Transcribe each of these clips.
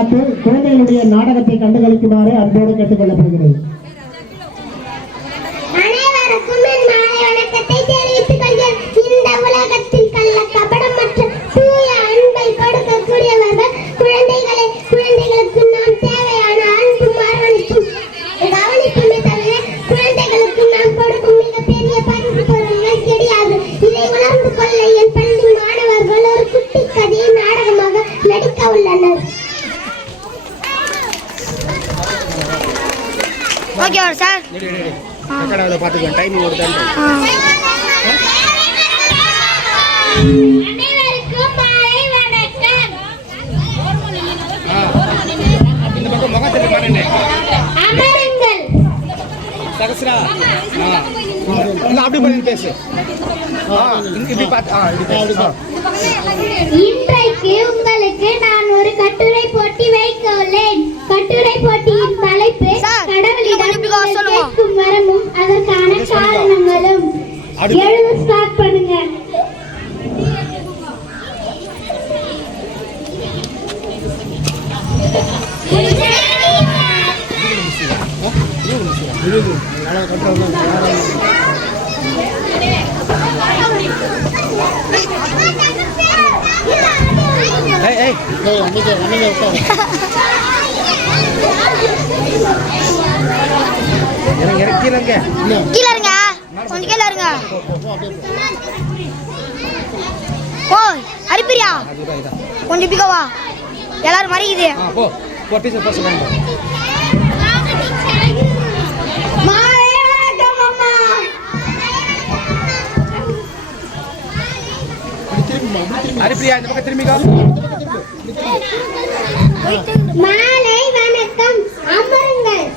பார்த்து குழந்தைகளுடைய நாடகத்தை கண்டுகளிக்குமாறு அன்போடு கேட்டுக்கொள்ளப்படுகிறது. அனைவருக்கும் என் மாலை வணக்கத்தை தெரிவித்துக் கொள்கிறேன். இந்த உலகத்தில் கள்ள கபடம் மற்றும் தூய அன்பை கொடுக்கக்கூடியவர்கள் குழந்தைகளே. குழந்தைகளுக்கு நாம் தேவையான அன்பும் அரவணைப்பும் கவனிப்புமே தவிர குழந்தைகளுக்கு நாம் கொடுக்கும் மிகப்பெரிய பரிசு பொருள்கள் கிடையாது. இதை உணர்ந்து கொள்ள என் பள்ளி மாணவர்கள் ஒரு குட்டி கதையை நாடகமாக நடிக்க உள்ளனர். ஓகே சார் கட்டடத்தை பார்த்துக்கலாம். டைமிங் ஒரு தான். அனைவருக்கும் மாலை வணக்கம். இந்த பக்கம் முகத்தில் மாறனே அமருங்கள். சகஸ்ரா அப்படி பண்ணி பேசு. இப்படி பார்த்து இன்றைக்கு உங்களுக்கு நான் ஒரு கட்டுரை போட்டி வைக்க உள்ளேன். கட்டுரை போட்டியின் தலைப்பு கடவுளிடம் கேட்கும் வரமும் அதற்கான காரணங்களும். எழுத ஸ்டார்ட் பண்ணுங்க. கீழே இருங்க, கொஞ்சம் கீழே இருங்க. ஓ அரிப்பிரியா கொஞ்சம் பிகவா எல்லாரும் மறைக்குது. அரிப்பிரியா இந்த பக்கம் திரும்பிக்கோ. மாலை வணக்கம். அமருங்கள்.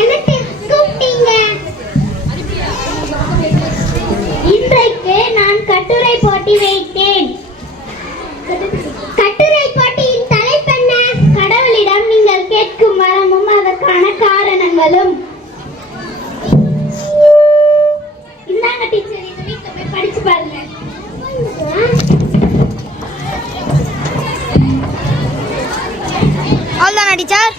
எனக்கு கூப்பிட்டீங்க. இன்றைக்கு நான் கட்டுரை போட்டி வைத்தேன். கட்டுரை போட்டியின் தலைப்பென்ன? கடவுளிடம் நீங்கள் கேட்கும் வரமும் அதற்கான காரணங்களும். இந்தாங்க டீச்சர், இதை வீட்டுல போய் படிச்சு பாருங்க. அவ்வளோதானா டீச்சர்?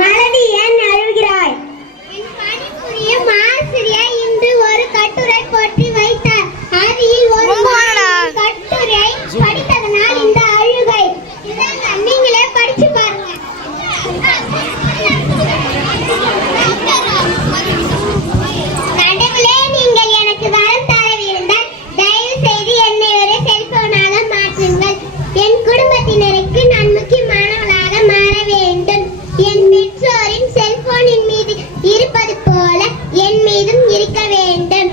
மனதி ஏன் அழுகிறாய்? என் பணிபுரியும் ஆசிரியர் இன்று ஒரு கட்டுரை போட்டி வைத்தார். அதில் ஒரு கட்டுரை படித்ததனால் இந்த அழுகை. நீங்களே படிச்சு பாருங்க. கடவுளே, நீங்கள் எனக்கு வரம் தரவிருந்தால் தயவு செய்து என்னை ஒரு செல்போனாக மாற்றுங்கள். என் குடும்பத்தினருக்கு நான் முக்கியமானவளாக மாற வேண்டும். என் பெற்றோரின் செல்போனின் மீது இருப்பது போல என் மீதும் இருக்க வேண்டும்.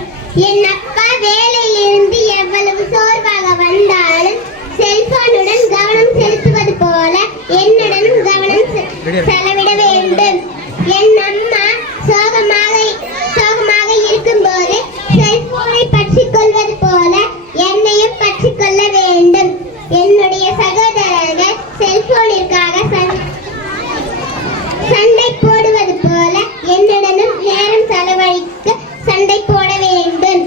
என் அப்பா வேலையிலிருந்து எவ்வளவு சோர்வாக வந்தாலும் செல்போனுடன் கவனம் செலுத்துவது போல என்னுடனும் கவனம் செலவிட வேண்டும். என் அம்மா சோகமாக இருக்கும்போது செல்போனை பற்றிக் கொள்வது போல என்னையும் பற்றிக் கொள்ள வேண்டும். என்னுடைய சகோதரர்கள் செல்போனிற்காக சண்டை போடுவது போல என்னுடனும் நேரம் செலவழிக்க சண்டை போட வேண்டும்.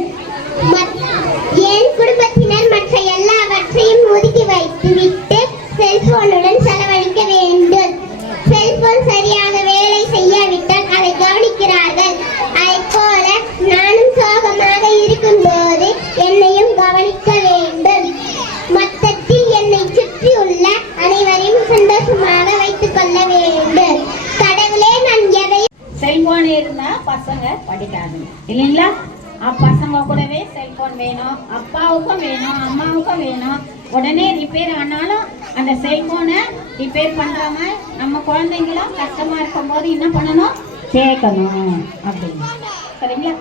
என் குடும்பத்தினர் மற்ற எல்லாவற்றையும் ஒதுக்கி வைத்துவிட்டு செல்போனுடன் செலவழிக்க வேண்டும். செல்போன் சரியாக வேலை செய்யாவிட்டால் அதை கவனிக்கிறார்கள். அதை போல நானும் சோகமாக இருக்கும் போது என்னையும் கவனிக்க வேண்டும். மொத்தத்தில் என்னை சுற்றியுள்ள அனைவரையும் சந்தோஷமாக வைத்துக் கொள்ள வேண்டும். கடவுளே, நான் எதையும் செல்போன் இருந்தா பசங்க படிக்காது இல்லைங்களா? பசங்க கூடவே செல்போன் வேணும், அப்பாவுக்கும் வேணும், அம்மாவுக்கும் வேணும். உடனே ரிப்பேர் ஆனாலும் அந்த செல்போனை ரிப்பேர் பண்றாம நம்ம குழந்தைங்களும் கஷ்டமா இருக்கும் போது என்ன பண்ணணும்? கேட்கணும் அப்படின்னு. சரிங்களா?